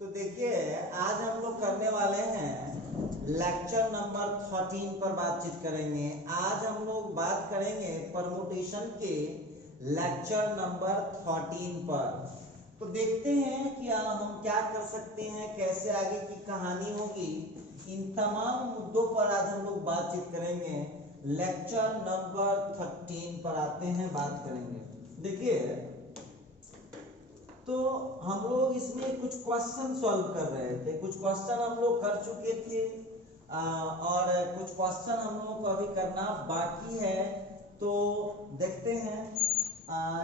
तो देखिए आज हम लोग करने वाले हैं लेक्चर नंबर 13 पर बातचीत करेंगे। आज हम लोग बात करेंगे परमुटेशन के लेक्चर नंबर 13 पर। तो देखते हैं कि हम क्या कर सकते हैं, कैसे आगे की कहानी होगी। इन तमाम मुद्दों पर आज हम लोग बातचीत करेंगे। लेक्चर नंबर 13 पर आते हैं, बात करेंगे। देखिए तो हम लोग इसमें कुछ क्वेश्चन सॉल्व कर रहे थे, कुछ क्वेश्चन हम लोग कर चुके थे और कुछ क्वेश्चन हम लोग को अभी करना बाकी है। तो देखते हैं,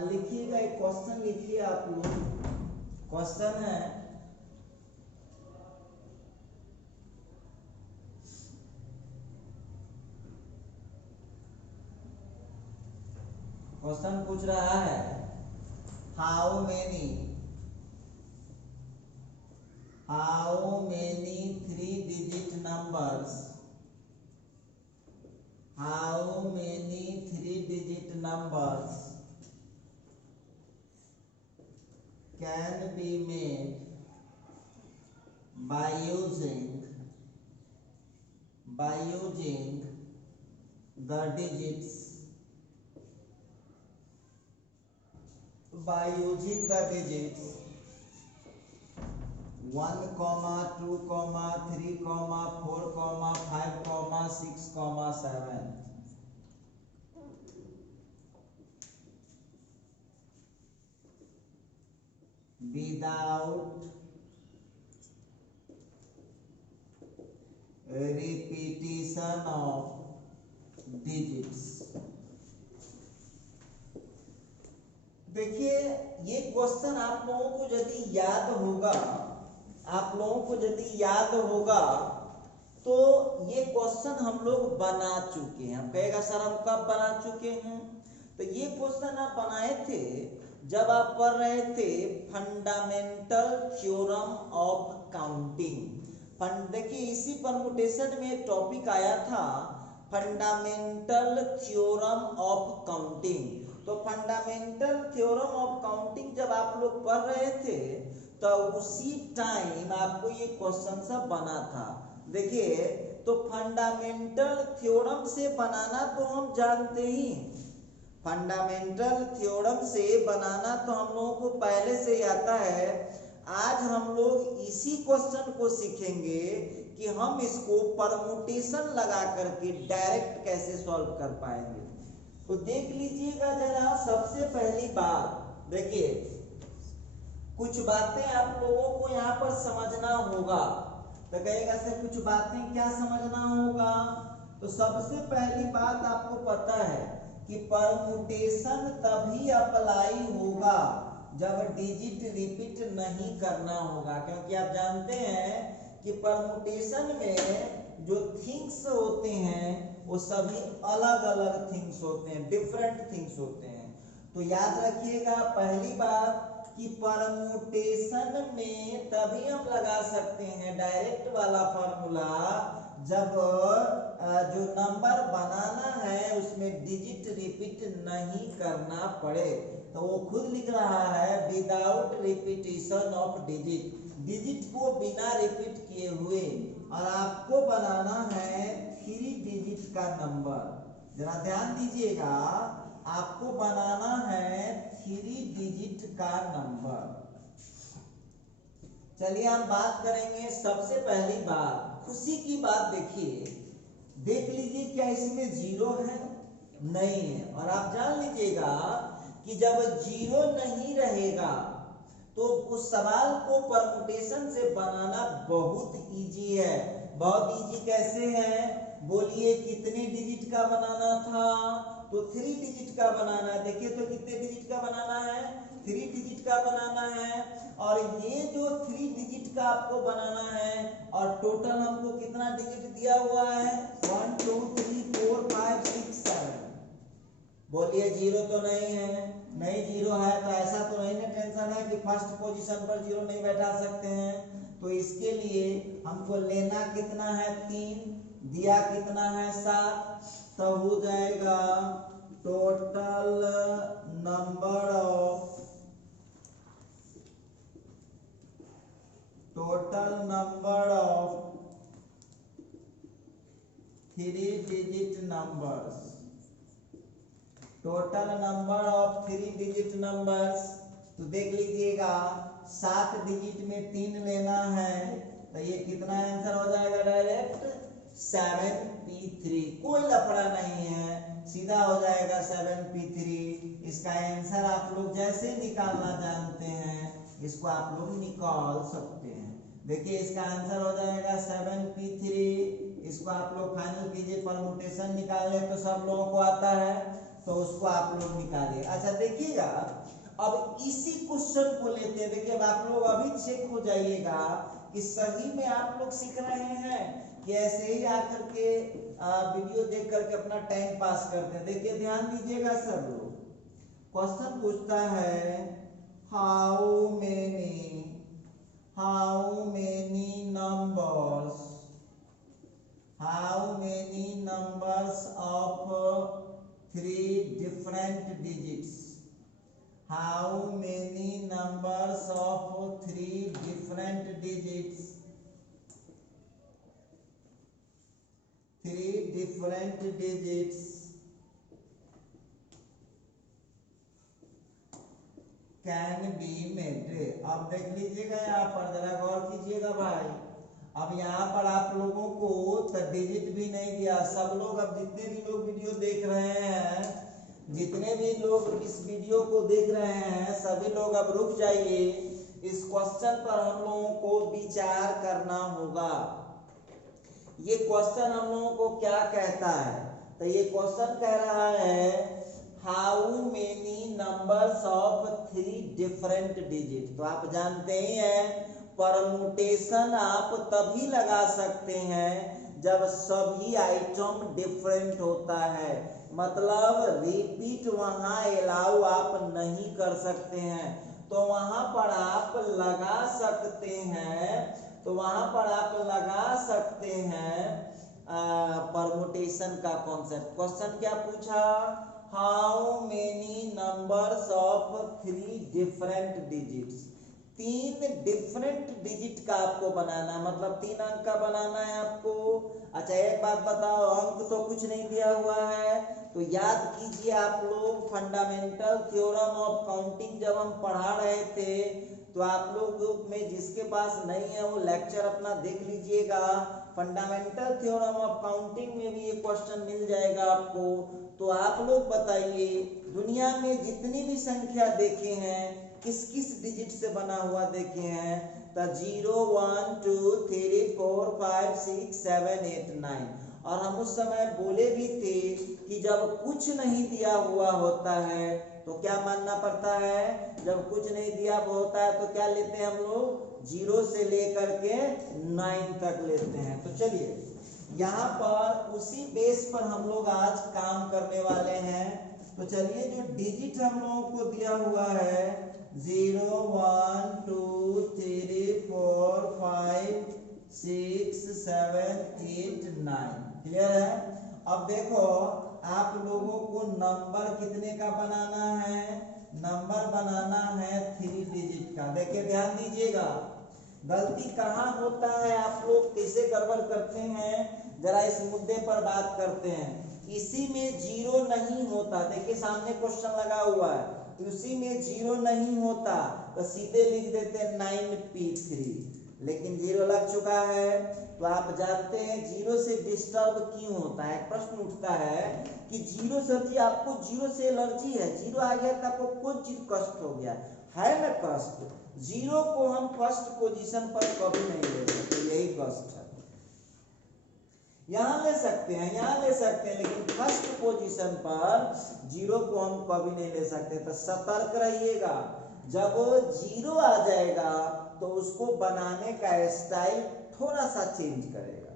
लिखिएगा, एक क्वेश्चन लिखिए आप लोग। क्वेश्चन है, क्वेश्चन पूछ रहा है how many 3-digit numbers can be made by using the digits 1, 2, 3, 4, 5, 6, 7 without repetition of digits। देखिए ये क्वेश्चन आप लोगों को यदि याद होगा तो ये क्वेश्चन हम लोग बना चुके हैं। हम कहेगा सर हम कब बना चुके हैं? तो ये क्वेश्चन आप बनाए थे जब आप पढ़ रहे थे फंडामेंटल थ्योरम ऑफ काउंटिंग। देखिए इसी परमुटेशन में एक टॉपिक आया था फंडामेंटल थ्योरम ऑफ काउंटिंग। तो फंडामेंटल थ्योरम ऑफ काउंटिंग जब आप लोग पढ़ रहे थे तो उसी टाइम आपको ये क्वेश्चन सब बना था। देखिए तो फंडामेंटल थ्योरम से बनाना तो हम जानते ही, फंडामेंटल थ्योरम से बनाना तो हम लोगों को पहले से ही आता है। आज हम लोग इसी क्वेश्चन को सीखेंगे कि हम इसको परमुटेशन लगा करके डायरेक्ट कैसे सॉल्व कर पाएंगे। तो देख लीजिएगा जरा, सबसे पहली बात देखिए, कुछ बातें आप लोगों को यहाँ पर समझना होगा। तो कहेगा सर कुछ बातें क्या समझना होगा? तो सबसे पहली बात आपको पता है कि परमुटेशन तभी अप्लाई होगा जब डिजिट रिपीट नहीं करना होगा, क्योंकि आप जानते हैं कि परमुटेशन में जो थिंग्स होते हैं वो सभी अलग अलग थिंग्स होते हैं, डिफरेंट थिंग्स होते हैं। तो याद रखिएगा पहली बात कि परमुटेशन में तभी हम लगा सकते हैं डायरेक्ट वाला फॉर्मूला जब जो नंबर बनाना है उसमें डिजिट रिपीट नहीं करना पड़े। तो वो खुद लिख रहा है विदाउट रिपीटिशन ऑफ डिजिट को बिना रिपीट किए हुए, और आपको बनाना है 3 डिजिट का नंबर। जरा ध्यान दीजिएगा, आपको बनाना है 3 डिजिट का नंबर। चलिए हम बात करेंगे। सबसे पहली बात, खुशी की बात देखिए, देख लीजिए क्या इसमें जीरो है? नहीं है। और आप जान लीजिएगा कि जब जीरो नहीं रहेगा तो उस सवाल को परमुटेशन से बनाना बहुत इजी है। बहुत इजी कैसे है बोलिए? कितने डिजिट का बनाना था? तो 3 डिजिट का बनाना है। देखिए तो कितने डिजिट का बनाना है? 3 डिजिट का बनाना है। और ये जो 3 डिजिट का आपको बनाना है, और टोटल हमको कितना डिजिट दिया हुआ है? 1 2 3 4 5 6 7। बोलिए जीरो तो नहीं है? नहीं जीरो है तो ऐसा तो नहीं ना टेंशन है कि फर्स्ट पोजीशन पर जीरो नहीं बैठा सकते हैं। तो इसके लिए हमको लेना कितना है? 3, दिया कितना है? 7। तो हो जाएगा total number of total number of 3 digit numbers, total number of 3 digit numbers. तो देख लीजिएगा 7 डिजिट में 3 लेना है तो ये कितना आंसर हो जाएगा, डायरेक्ट 7p3। कोई लफड़ा नहीं है, सीधा हो जाएगा 7p3। इसका आंसर आप लोग जैसे निकालना जानते हैं इसको आप लोग निकाल सकते हैं। देखिए इसका आंसर हो जाएगा 7p3। इसको आप लोग फाइनल कीजिए, परमुटेशन निकालने तो सब लोगों को आता है तो उसको आप लोग निकालिए। अच्छा देखिएगा अब इसी क्वेश्चन को लेते हैं। देखिए अब आप लोग अभी चेक हो जाइएगा कि सही में आप लोग सीख रहे हैं कि ऐसे ही आकर के वीडियो देख करके अपना टाइम पास करते हैं। देखिए ध्यान दीजिएगा सब लोग, क्वेश्चन पूछता है how many numbers of 3 different digits, how many numbers of 3 different digits, 3 different digits can be made। अब देख लीजिएगा यहाँ पर, जरा गौर कीजिएगा भाई। अब यहाँ पर आप लोगों को तो डिजिट भी नहीं दिया। सब लोग, अब जितने भी लोग वीडियो देख रहे हैं, जितने भी लोग इस वीडियो को देख रहे हैं, सभी लोग अब रुक जाइए। इस क्वेश्चन पर हम लोगों को विचार करना होगा। ये क्वेश्चन हम लोगों को क्या कहता है, तो ये क्वेश्चन कह रहा है how many numbers of 3 different digit. तो आप जानते ही हैं परमुटेशन आप तभी लगा सकते हैं जब सभी आइटम डिफरेंट होता है, मतलब रिपीट वहां अलाउ आप नहीं कर सकते हैं। तो वहां पर आप लगा सकते हैं, तो वहां पर आप लगा सकते हैं परमुटेशन का कॉन्सेप्ट। क्वेश्चन क्या पूछा, how many numbers of 3 different digits, 3 different digit का आपको बनाना, मतलब 3 अंक का बनाना है आपको। अच्छा एक बात बताओ, अंक तो कुछ नहीं दिया हुआ है, तो याद कीजिए आप लोग फंडामेंटल थ्योरम ऑफ काउंटिंग जब हम पढ़ा रहे थे, तो आप लोग में जिसके पास नहीं है वो लेक्चर अपना देख लीजिएगा। फंडामेंटल थ्योरम ऑफ काउंटिंग में भी ये क्वेश्चन मिल जाएगा आपको। तो आप लोग बताइए दुनिया में जितनी भी संख्या देखे हैं किस किस डिजिट से बना हुआ देखे हैं, तो 0 1 2 3 4 5 6 7 8 9। और हम उस समय बोले भी थे कि जब कुछ नहीं दिया हुआ होता है तो क्या मानना पड़ता है, जब कुछ नहीं दिया हुआ होता है तो क्या लेते हैं हम लोग, 0 से लेकर के 9 तक लेते हैं। तो चलिए यहाँ पर उसी बेस पर हम लोग आज काम करने वाले हैं। तो चलिए जो डिजिट हम लोगों को दिया हुआ है 0 1 2 3 4 5 6 7 8 9, क्लियर है। अब देखो आप लोगों को नंबर कितने का बनाना है, नंबर बनाना है 3 डिजिट का। देखिए ध्यान दीजिएगा गलती कहाँ होता है, आप लोग कैसे गड़बड़ करते हैं, जरा इस मुद्दे पर बात करते हैं। इसी में 0 नहीं होता, देखिए सामने क्वेश्चन लगा हुआ है, उसी में 0 नहीं होता तो सीधे लिख देते हैं 9p3, लेकिन 0 लग चुका है। तो आप जानते हैं 0 से डिस्टर्ब क्यों होता है। प्रश्न उठता है कि 0 सर जी आपको 0 से एलर्जी है, 0 आ गया तो आपको कोई चीज कष्ट हो गया है ना। कष्ट 0 को हम फर्स्ट पोजीशन पर कभी नहीं ले सकते, यही कष्ट है। यहाँ ले सकते हैं, यहाँ ले सकते हैं, लेकिन फर्स्ट पोजीशन पर 0 को हम कभी नहीं ले सकते। तो सतर्क रहिएगा, जब 0 आ जाएगा तो उसको बनाने का स्टाइल थोड़ा सा चेंज करेगा।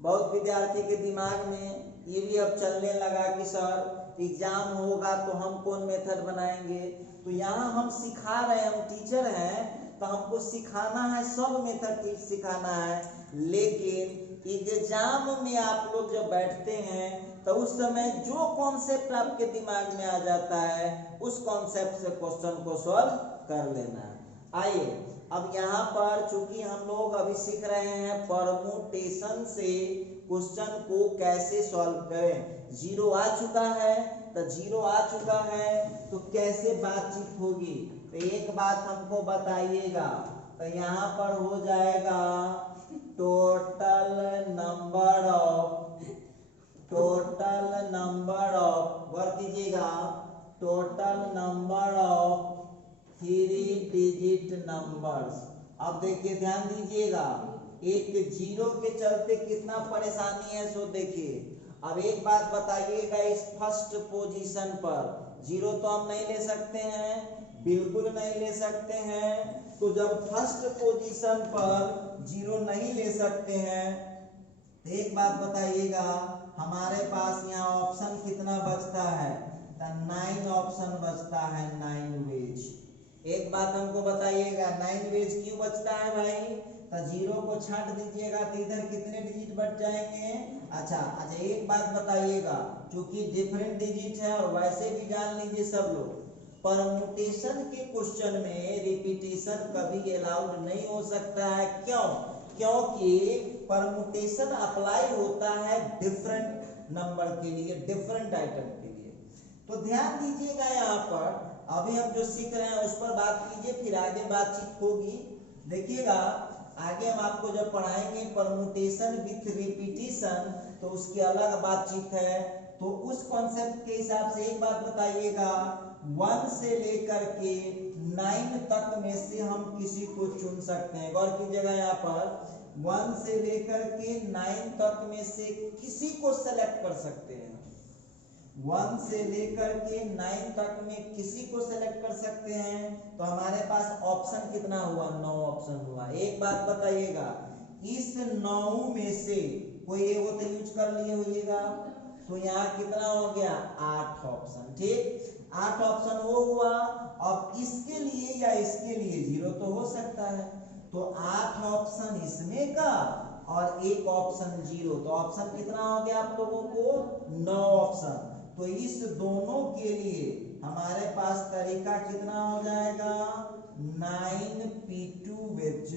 बहुत विद्यार्थी के दिमाग में ये भी अब चलने लगा कि सर एग्जाम होगा तो हम कौन मेथड बनाएंगे। तो यहाँ हम सिखा रहे हैं, हम टीचर हैं तो हमको सिखाना है, सब मेथड ठीक सिखाना है, लेकिन एग्जाम में आप लोग जब बैठते हैं तो उस समय जो कॉन्सेप्ट आपके दिमाग में आ जाता है उस कॉन्सेप्ट से क्वेश्चन को सॉल्व कर लेना है। आइए अब यहाँ पर चूंकि हम लोग अभी सीख रहे हैं परमुटेशन से क्वेश्चन को कैसे सॉल्व करें। जीरो आ चुका है, तो जीरो आ चुका है तो कैसे बातचीत होगी, तो एक बात हमको बताइएगा। तो यहाँ पर हो जाएगा टोटल नंबर ऑफ गौर कीजिएगा, total number of 3 digit numbers. अब देखिए ध्यान दीजिएगा, एक जीरो के चलते कितना परेशानी है सो देखिए। अब एक बात बताइएगा, इस फर्स्ट पोजीशन पर जीरो तो हम नहीं ले सकते हैं, बिल्कुल नहीं ले सकते हैं। तो जब फर्स्ट पोजीशन पर जीरो नहीं ले सकते हैं तो एक बात बताइएगा, हमारे पास यहाँ ऑप्शन कितना बचता है, तो 9 ऑप्शन बचता है, 9 वेज। एक बात हमको बताइएगा 9 वेज क्यों बचता है भाई, तो जीरो को छांट दीजिएगा तो इधर कितने डिजिट बच जाएंगे। अच्छा एक बात बताइएगा, क्योंकि डिफरेंट डिजिट है और वैसे भी जान लीजिए सब लोग, परमुटेशन के क्वेश्चन में रिपीटेशन कभी अलाउड नहीं हो सकता है। क्यों? क्योंकि परमुटेशन अप्लाई होता है डिफरेंट नंबर के लिए, डिफरेंट आइटम के लिए। तो ध्यान दीजिएगा, यहाँ पर अभी हम जो सीख रहे हैं उस पर बात कीजिए, फिर आगे बातचीत होगी। देखिएगा आगे हम आपको जब पढ़ाएंगे परमुटेशन विथ रिपीटेशन तो उसकी अलग बातचीत है। तो उस कॉन्सेप्ट के हिसाब से एक बात बताइएगा, 1 से लेकर के 9 तक में से हम किसी को चुन सकते हैं। गौर कीजिएगा, यहाँ पर 1 से लेकर के 9 तक में से किसी को सेलेक्ट कर सकते हैं। 1 से लेकर के 9 तक में किसी को सेलेक्ट कर सकते हैं। तो हमारे पास ऑप्शन कितना हुआ, 9 ऑप्शन हुआ। एक बात बताइएगा, इस 9 में से कोई एगो तो यूज कर लिए होइएगा, तो यहाँ कितना हो गया, 8 ऑप्शन। ठीक, 8 ऑप्शन वो हुआ। अब इसके लिए या इसके लिए जीरो तो हो सकता है, तो 8 ऑप्शन इसमें का और एक ऑप्शन जीरो, तो ऑप्शन कितना हो गया आप लोगों को, 9 ऑप्शन। तो इस दोनों के लिए हमारे पास तरीका कितना हो जाएगा, 9p2 वेज।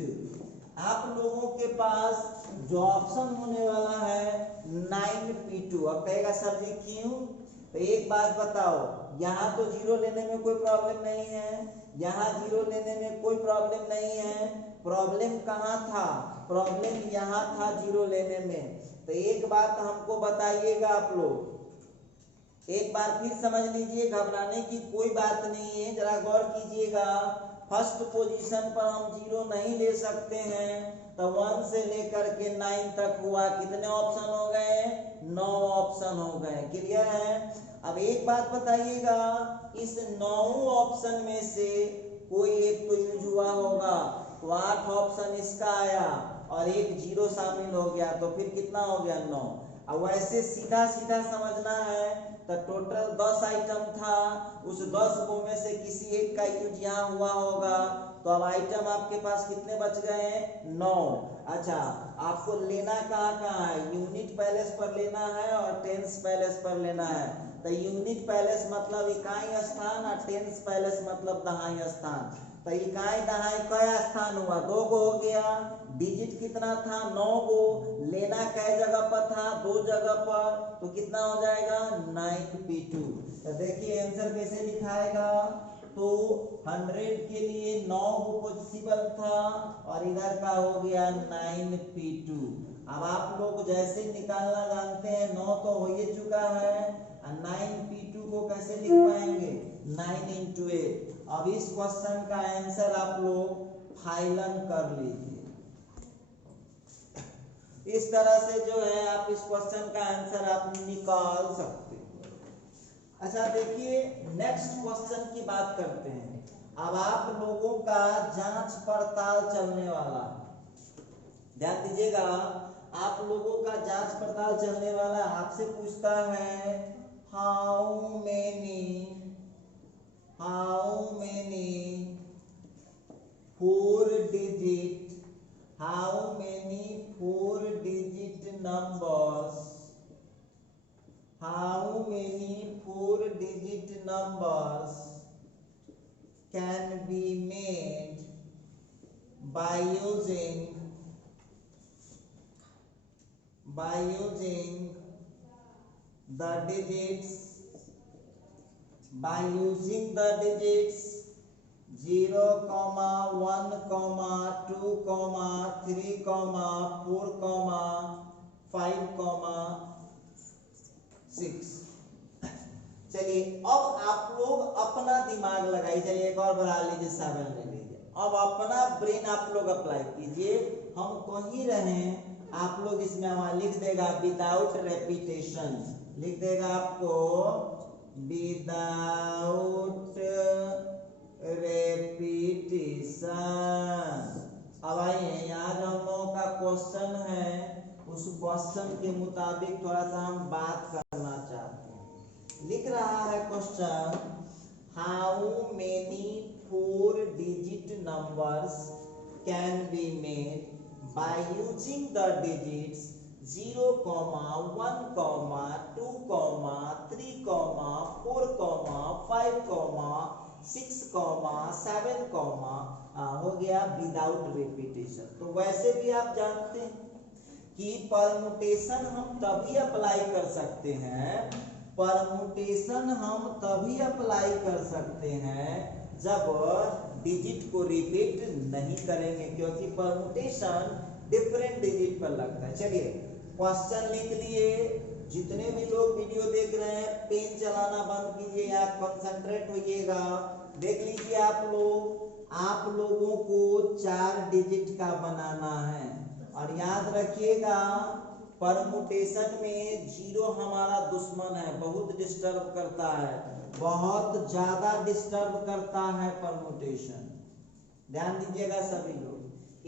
आप लोगों के पास जो ऑप्शन होने वाला है 9p2। अब कहेगा सर जी क्यों, तो एक बात बताओ, यहाँ तो जीरो लेने में कोई प्रॉब्लम नहीं है, यहाँ जीरो लेने में कोई प्रॉब्लम नहीं है। प्रॉब्लम कहाँ था, प्रॉब्लम यहाँ था जीरो लेने में। तो एक बात हमको बताइएगा आप लोग, एक बार फिर समझ लीजिए, घबराने की कोई बात नहीं है, जरा गौर कीजिएगा। फर्स्ट पोजीशन पर हम जीरो नहीं ले सकते हैं, तो 1 से लेकर के 9 तक हुआ, कितने ऑप्शन हो गए, 9 ऑप्शन हो गए। क्लियर है? अब एक बात बताइएगा, इस 9 ऑप्शन में से कोई एक तो यूज हुआ होगा, तो 8 ऑप्शन इसका आया और एक जीरो शामिल हो गया, तो फिर कितना हो गया, 9। अब वैसे सीधा सीधा समझना है तो टोटल 10 आइटम था, उस 10 गो में से किसी एक का यूज यहाँ हुआ होगा, तो अब आइटम आपके पास कितने बच गए, 9। अच्छा, आपको लेना कहाँ है, यूनिट पैलेस पर लेना है और टेंस पैलेस पर लेना है। तो यूनिट पैलेस मतलब इकाई स्थान और टेंस पैलेस मतलब दहाई स्थान। तो इकाई दहाई कया स्थान हुआ, 2 गो हो गया। डिजिट कितना था, 9 गो। लेना कै जगह पर था, 2 जगह पर, तो कितना हो जाएगा, 9p2। तो देखिए आंसर कैसे लिखाएगा, तो 100 के लिए 9 गो पॉसिबल था और इधर का हो गया 9p2। अब आप लोग जैसे निकालना जानते हैं, 9 तो हो ही चुका है, 9p2 को कैसे लिख पाएंगे, 9 × 8। अब इस क्वेश्चन का आंसर आप लोग फाइनल कर लीजिए। इस तरह से जो है आप इस क्वेश्चन का आंसर आप निकाल सकते हैं। अच्छा देखिए, नेक्स्ट क्वेश्चन की बात करते हैं। अब आप लोगों का जांच पड़ताल चलने वाला है, ध्यान दीजिएगा, आप लोगों का जांच पड़ताल चलने वाला। आपसे पूछता है how many 4 digit numbers can be made by using the digits 0, 1, 2, 3, 4, 5, 6। चलिए अब आप लोग अपना दिमाग लगाइए। चलिए एक और बढ़ा लीजिए, 7 ले लीजिए। अब अपना ब्रेन आप लोग अप्लाई कीजिए। हम कहीं रहे, आप लोग इसमें हमारा लिख देगा विदाउट रेपिटेशन, लिख देगा आपको विदाउट रेपिटेशन। अब आइए यहाँ जो हम लोगों का क्वेश्चन है, उस क्वेश्चन के मुताबिक थोड़ा सा हम बात करना चाहते हैं। लिख रहा है question, how many 4 digit numbers can be made by using the digits 0, 1, 2, 3, 4, 5, 6, 7, हो गया विदाउट रिपीटेशन। तो वैसे भी आप जानते हैं कि परमुटेशन हम तभी अप्लाई कर सकते हैं, परमुटेशन हम तभी अप्लाई कर सकते हैं जब डिजिट को रिपीट नहीं करेंगे, क्योंकि परमुटेशन डिफरेंट डिजिट पर लगता है। चलिए क्वेश्चन लिख लिए। जितने भी लोग वीडियो देख रहे हैं पेन चलाना बंद कीजिए, आप कंसंट्रेट होइएगा। देख लीजिए आप लोगों को 4 डिजिट का बनाना है, और याद रखिएगा परमुटेशन में 0 हमारा दुश्मन है, बहुत डिस्टर्ब करता है, बहुत ज्यादा डिस्टर्ब करता है परमुटेशन। ध्यान दीजिएगा सभी लोग।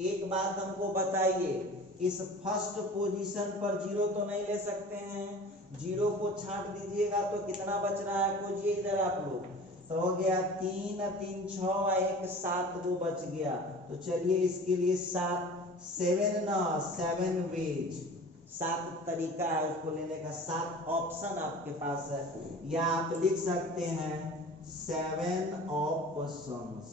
एक बात हमको बताइए, इस फर्स्ट पोजीशन पर 0 तो नहीं ले सकते हैं, 0 को छांट दीजिएगा तो कितना बच रहा है, खोजिए इधर आप लोग। तो हो गया 3, 3, 6, 1, 7 वो बच गया। तो चलिए इसके लिए 7 वेज, 7 तरीका है उसको लेने का, 7 ऑप्शन आपके पास है, या आप लिख सकते हैं 7 ऑप्शंस।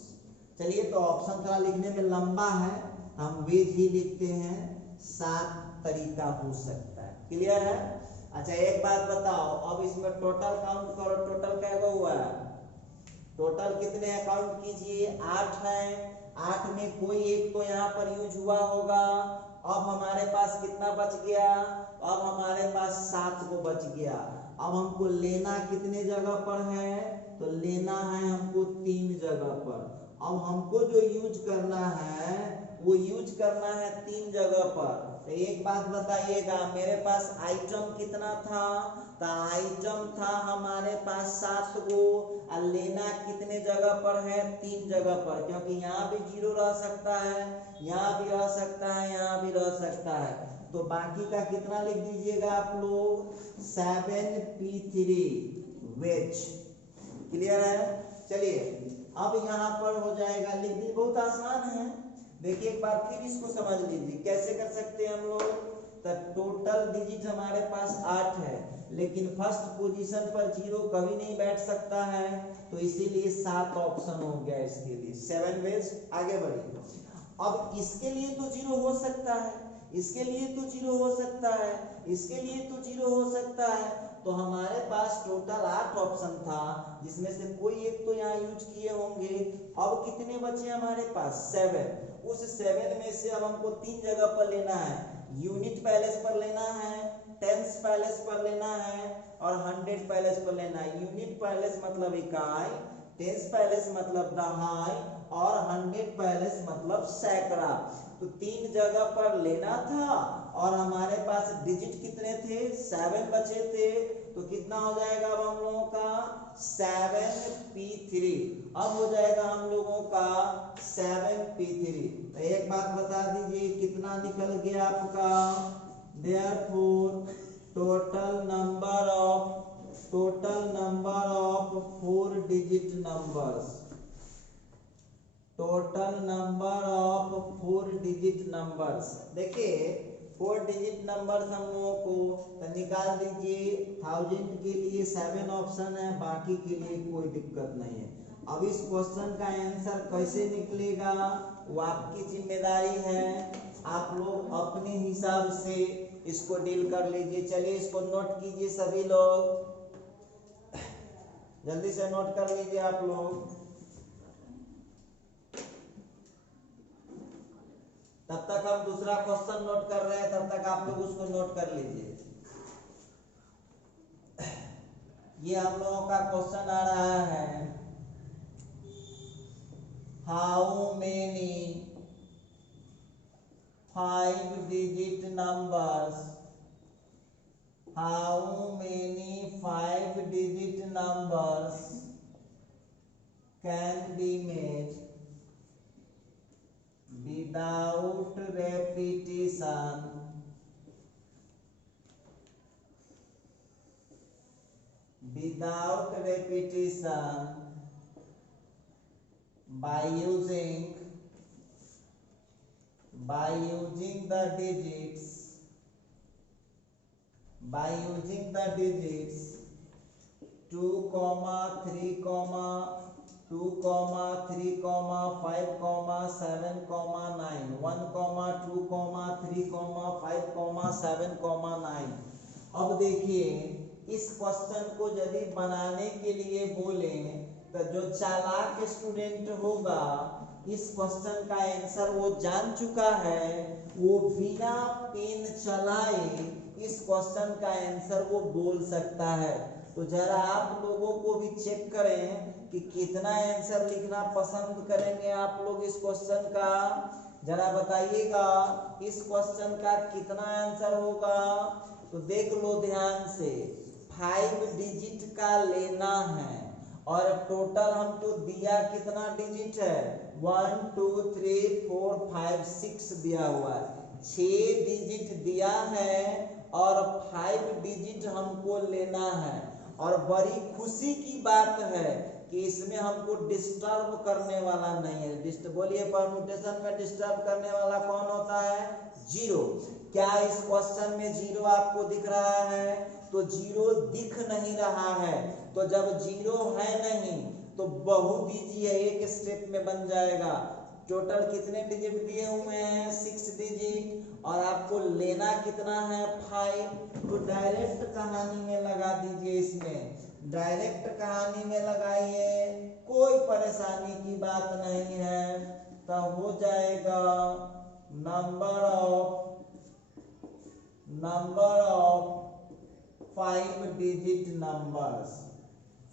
चलिए तो ऑप्शन थोड़ा लिखने में लंबा है, हम वेज ही लिखते हैं, 7 तरीका हो सकता है। क्लियर है? अच्छा एक बात बताओ, अब इसमें टोटल काउंट करो, टोटल क्या हुआ है, टोटल कितने है काउंट कीजिए, 8 है। 8 में कोई एक तो यहाँ पर यूज हुआ होगा। अब हमारे पास कितना बच गया, अब हमारे पास 7 को बच गया। अब हमको लेना कितने जगह पर है, तो लेना है हमको 3 जगह पर। अब हमको जो यूज करना है वो यूज करना है 3 जगह पर। तो एक बात बताइएगा, मेरे पास आइटम कितना था, तो आइटम था हमारे पास 7 गो, और लेना कितने जगह पर है, 3 जगह पर, क्योंकि यहाँ भी 0 रह सकता है, यहाँ भी रह सकता है, यहाँ भी रह सकता है। तो बाकी का कितना लिख दीजिएगा आप लोग, 7p3 वेज। क्लियर है? चलिए अब यहाँ पर हो जाएगा, लिख दीजिए, बहुत आसान है। देखिए एक बार फिर इसको समझ लीजिए कैसे कर सकते हैं हम लोग। तो टोटल डिजिट हमारे पास 8 है, लेकिन फर्स्ट पोजीशन पर 0 कभी नहीं बैठ सकता है, तो इसीलिए 7 ऑप्शन हो गया इसके लिए, 7 वेज। आगे बढ़िए। अब इसके लिए तो 0 हो सकता है, इसके लिए तो 0 हो सकता है, इसके लिए तो 0 हो सकता है। तो हमारे पास टोटल 8 ऑप्शन था, जिसमें से कोई एक तो यहाँ यूज किए होंगे। अब कितने बचे हमारे पास, 7। उस 7 में से अब हमको 3 जगह पर लेना है, यूनिट पैलेस पर लेना है, टेंस पैलेस पर लेना है, और 100 पैलेस पर लेना है। यूनिट पैलेस मतलब इकाई, टेंस पैलेस मतलब दहाई, और 100 पैलेस मतलब सैकड़ा। तो 3 जगह पर लेना था, और हमारे पास डिजिट कितने थे, 7 बचे थे। तो कितना हो जाएगा अब हम लोगों का, 7p3। अब हो जाएगा हम लोगों का 7p3। तो एक बात बता दीजिए कितना निकल गया आपका, therefore total number of 4 digit numbers, total number of 4 digit numbers. देखिए 4 डिजिट नंबर्स हम लोगों को तो निकाल दीजिए। 1000 के लिए 7 ऑप्शन है, बाकी के लिए कोई दिक्कत नहीं है। अब इस क्वेश्चन का आंसर कैसे निकलेगा, वो आपकी जिम्मेदारी है, आप लोग अपने हिसाब से इसको डील कर लीजिए। चलिए इसको नोट कीजिए सभी लोग, जल्दी से नोट कर लीजिए आप लोग। तब तक हम दूसरा क्वेश्चन नोट कर रहे हैं, तब तक आप लोग उसको नोट कर लीजिए। ये हम लोगों का क्वेश्चन आ रहा है, how many 5 digit numbers, how many 5 digit numbers can be made without repetition by using the digits 2, 3, 2, 3, 5, 7, 9, 1, 2, 3, 5, 7, 9। अब देखिए इस क्वेश्चन को यदि बनाने के लिए बोले तो जो चालाक स्टूडेंट होगा इस क्वेश्चन का आंसर वो जान चुका है, वो बिना पेन चलाए इस क्वेश्चन का आंसर वो बोल सकता है। तो जरा आप लोगों को भी चेक करें कि कितना आंसर लिखना पसंद करेंगे आप लोग इस क्वेश्चन का, जरा बताइएगा इस क्वेश्चन का कितना आंसर होगा। तो देख लो ध्यान से, 5 डिजिट का लेना है और टोटल हमको दिया कितना डिजिट है, 1 2 3 4 5 6 दिया हुआ है, 6 डिजिट दिया है और 5 डिजिट हमको लेना है। और बड़ी खुशी की बात है कि इसमें हमको डिस्टर्ब करने वाला नहीं है। बोलिए परम्यूटेशन में डिस्टर्ब करने वाला कौन होता है, जीरो। क्या इस क्वेश्चन में जीरो आपको दिख रहा है, तो जीरो दिख नहीं रहा है। तो जब जीरो है नहीं तो बहुत इजी है, एक स्टेप में बन जाएगा। टोटल कितने डिजिट दिए हुए हैं, 6 डिजिट, और आपको लेना कितना है, 5। तो डायरेक्ट कहानी में लगा दीजिए, इसमें डायरेक्ट कहानी में लगाइए, कोई परेशानी की बात नहीं है। तो हो जाएगा number of 5 digit numbers.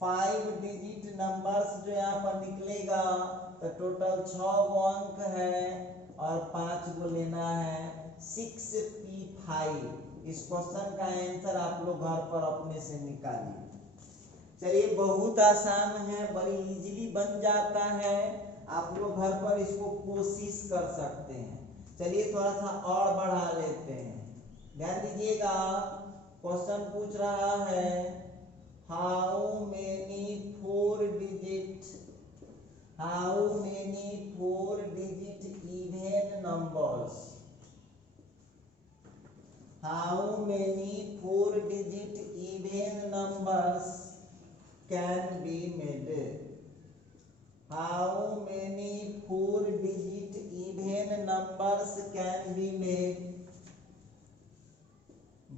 5 digit numbers जो यहाँ पर निकलेगा तो टोटल 6 अंक है और 5 को लेना है, 6p5। इस क्वेश्चन का आंसर आप लोग घर पर अपने से निकालिए। चलिए बहुत आसान है, बड़ी इजीली बन जाता है, आप लोग घर पर इसको कोशिश कर सकते हैं। चलिए थोड़ा सा और बढ़ा लेते हैं, ध्यान दीजिएगा। क्वेश्चन पूछ रहा है, how many 4 digit even numbers, how many 4 digit even numbers can be made, how many 4 digit even numbers can be made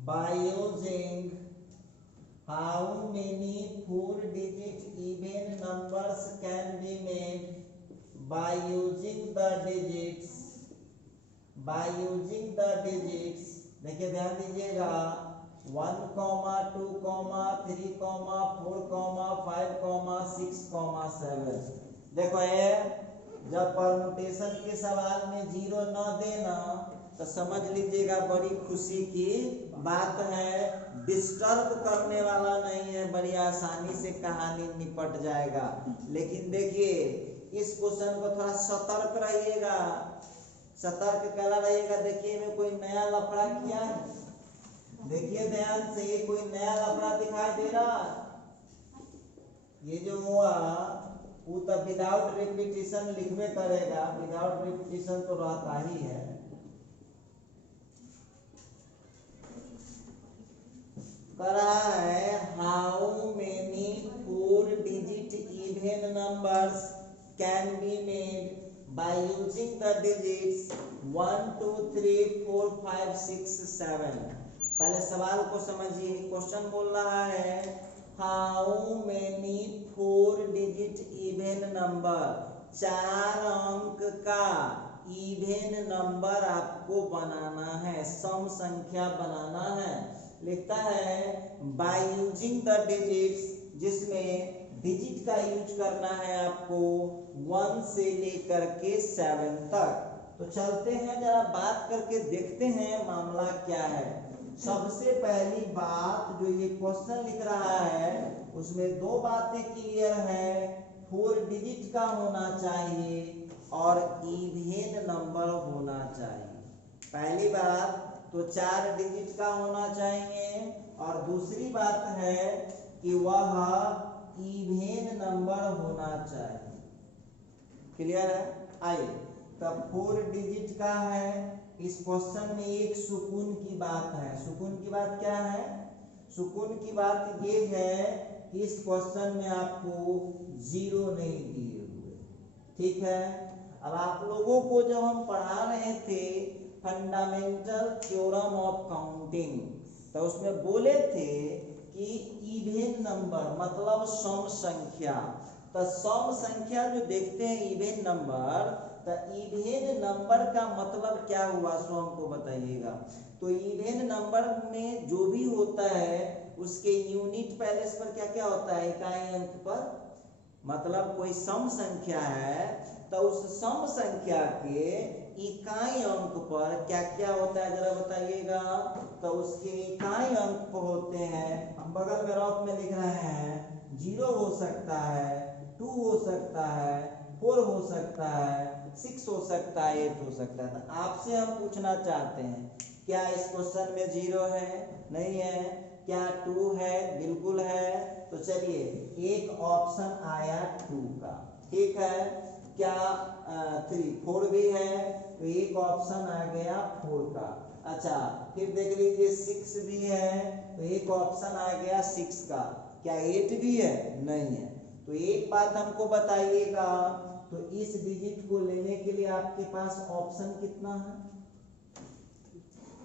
by using, how many 4 digit even numbers can be made by using the digits, देखिए ध्यान दीजिएगा, 1, 2, 3, 4, 5, 6, 7। देखो ये जब permutation के सवाल में zero न देना तो समझ लीजिएगा बड़ी खुशी की बात है, डिस्टर्ब करने वाला नहीं है, बड़ी आसानी से कहानी निपट जाएगा। लेकिन देखिए इस क्वेश्चन को थोड़ा सतर्क रहिएगा, सतर्क कैला रहिएगा। देखिए मैं कोई नया लफड़ा किया है, देखिए ध्यान से, ये कोई नया लफड़ा दिखाई दे रहा, ये जो हुआ वो तो विदाउट रिपीटिशन लिखवे करेगा, विदाउट रिपीटिशन तो रहता ही है। कर रहा है, how many 4 digit even numbers can be made by using the digits 1 2 3 4 5 6 7। पहले सवाल को समझिए। क्वेश्चन बोल रहा है how many 4 digit even number, 4 अंक का इवन नंबर आपको बनाना है, सम संख्या बनाना है। लिखता है बाय यूजिंग द डिजिट्स, जिसमें डिजिट का यूज करना है आपको 1 से लेकर के 7 तक। तो चलते हैं जरा बात करके देखते हैं मामला क्या है। सबसे पहली बात जो ये क्वेश्चन लिख रहा है उसमें दो बातें क्लियर है, 4 डिजिट का होना चाहिए और इवन नंबर होना चाहिए। पहली बात तो 4 डिजिट का होना चाहिए और दूसरी बात है कि वह इवन नंबर होना चाहिए। क्लियर है? आइए तब 4 डिजिट का है। इस क्वेश्चन में एक सुकून की बात है। सुकून की बात क्या है? सुकून की बात ये है कि इस क्वेश्चन में आपको 0 नहीं दिए हुए। ठीक है, अब आप लोगों को जब हम पढ़ा रहे थे फंडामेंटल थ्योरम ऑफ काउंटिंग, तो उसमें बोले थे कि इवन नंबर मतलब सम संख्या। तो सम संख्या जो देखते हैं इवन नंबर, तो इवन नंबर का मतलब क्या हुआ सो हमको बताइएगा। तो इवन नंबर में जो भी होता है उसके यूनिट पैलेस पर क्या क्या होता है, इकाई अंक पर। मतलब कोई सम संख्या है तो उस सम संख्या के इकाई अंक पर क्या क्या होता है जरा बताइएगा। तो उसके इकाई अंक होते हैं, हम बगल में रफ में लिख रहे हैं, 0 हो सकता है, 2 हो सकता है, 4 हो सकता है, 6 हो सकता है, 8 हो सकता है। तो आपसे हम पूछना चाहते हैं क्या इस क्वेश्चन में 0 है? नहीं है। क्या 2 है? बिल्कुल है। तो चलिए एक ऑप्शन आया 2 का। ठीक है, क्या 3 4 भी है तो एक ऑप्शन आ गया 4 का। अच्छा फिर देख लीजिए 6 भी है तो एक ऑप्शन आ गया 6 का। क्या 8 भी है? नहीं है। तो एक बात हमको बताइएगा, तो इस डिजिट को लेने के लिए आपके पास ऑप्शन कितना है?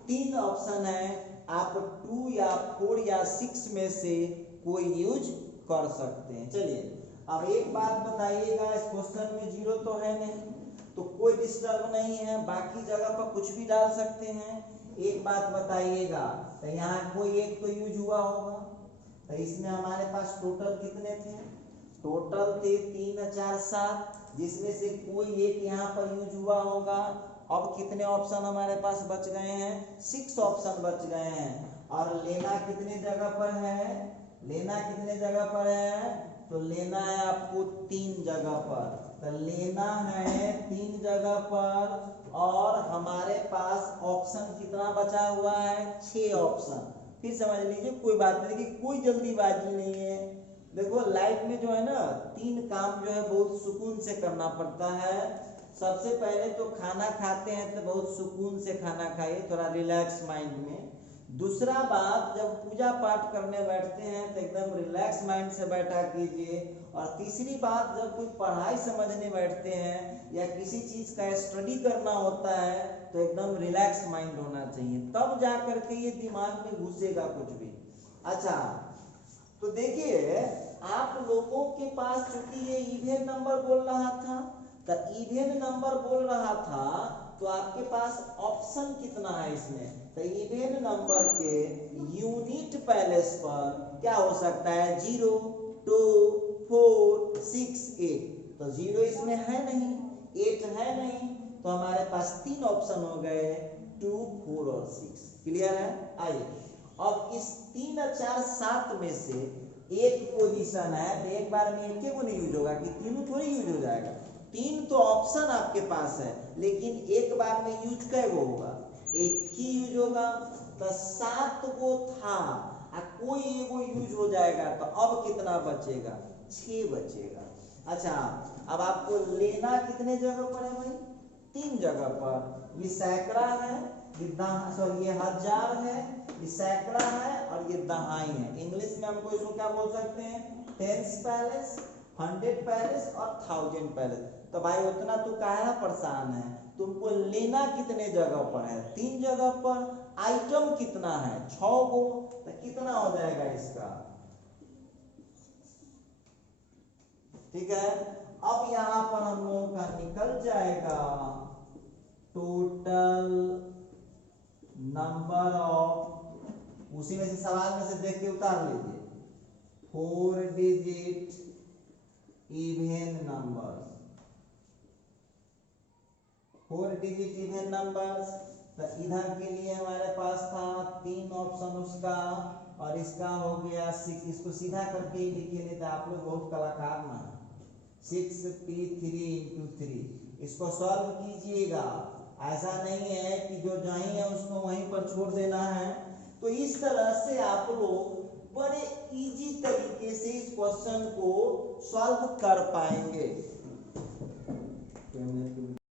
3 ऑप्शन है। आप 2 या 4 या 6 में से कोई यूज कर सकते हैं। चलिए अब एक बात बताइएगा, इस क्वेश्चन में 0 तो है नहीं, तो कोई डिस्टर्ब नहीं है, बाकी जगह पर कुछ भी डाल सकते हैं। एक बात बताइएगा, तो यहाँ कोई एक तो यूज हुआ होगा। तो इसमें हमारे पास टोटल कितने थे? टोटल थे 3 4 7, जिसमें से कोई एक यहाँ पर यूज हुआ होगा। अब कितने ऑप्शन हमारे पास बच गए हैं? 6 ऑप्शन बच गए हैं। और लेना कितने जगह पर है? लेना कितने जगह पर है? तो लेना है आपको 3 जगह पर। तो लेना है 3 जगह पर और हमारे पास ऑप्शन कितना बचा हुआ है? 6 ऑप्शन। फिर समझ लीजिए, कोई बात नहीं, देखिए कोई जल्दीबाजी नहीं है। देखो लाइफ में जो है ना 3 काम जो है बहुत सुकून से करना पड़ता है। सबसे पहले तो खाना खाते हैं तो बहुत सुकून से खाना खाइए, थोड़ा रिलैक्स माइंड में। दूसरा बात, जब पूजा पाठ करने बैठते हैं तो एकदम रिलैक्स माइंड से बैठा कीजिए। और तीसरी बात, जब कोई पढ़ाई समझने बैठते हैं या किसी चीज़ का स्टडी करना होता है तो एकदम रिलैक्स माइंड होना चाहिए, तब जा करके ये दिमाग में घुसेगा कुछ भी। अच्छा तो देखिए आप लोगों के पास चूंकि ये इवन नंबर बोल रहा था, तो इवन नंबर बोल रहा था तो आपके पास ऑप्शन कितना है इसमें? तो इवन नंबर के यूनिट पैलेस पर क्या हो सकता है? 0 2 4 6 8। तो 0 इसमें है नहीं, 8 है नहीं, तो हमारे पास 3 ऑप्शन हो गए, 2 4 और 6। क्लियर है? आइए अब इस 3 4 7 में से एक पोजीशन है, तो एक बार में एक को नहीं यूज होगा कि तीनों थोड़ी यूज हो जाएगा। 3 तो ऑप्शन आपके पास है, लेकिन एक बार में यूज कै गो होगा? एक ही यूज होगा। तो 7 को था और कोई एगो यूज हो जाएगा, तो अब कितना बचेगा? 6 बचेगा। अच्छा अब आपको लेना कितने जगह पर है भाई? 3 जगह पर। ये सैकड़ा है, ये हजार है, ये सैकड़ा है और ये दहाई है। इंग्लिश में हमको इसको क्या बोल सकते हैं? टेंस पैलेस, 100 पैलेस और 1000 पैलेस। तो भाई उतना तू काहे परेशान है, तुमको लेना कितने जगह पर है, 3 जगह पर, आइटम कितना है 6 गो, तो कितना हो जाएगा इसका, ठीक है। अब यहां पर हम लोगों का निकल जाएगा टोटल नंबर ऑफ, उसी में से सवाल में से देख के उतार लीजिए, 4 digit even numbers, 4 digit even numbers. तो इधर के लिए हमारे पास था 3 ऑप्शन उसका, और इसका हो गया 6, इसको सीधा करके ही लिखे, नहीं तो आप लोग बहुत कलाकार ना, 6p3 × 3, इसको सॉल्व कीजिएगा, ऐसा नहीं है कि जो जहीं है उसको वहीं पर छोड़ देना है। तो इस तरह से आप लोग बड़े इजी तरीके से इस क्वेश्चन को सॉल्व कर पाएंगे।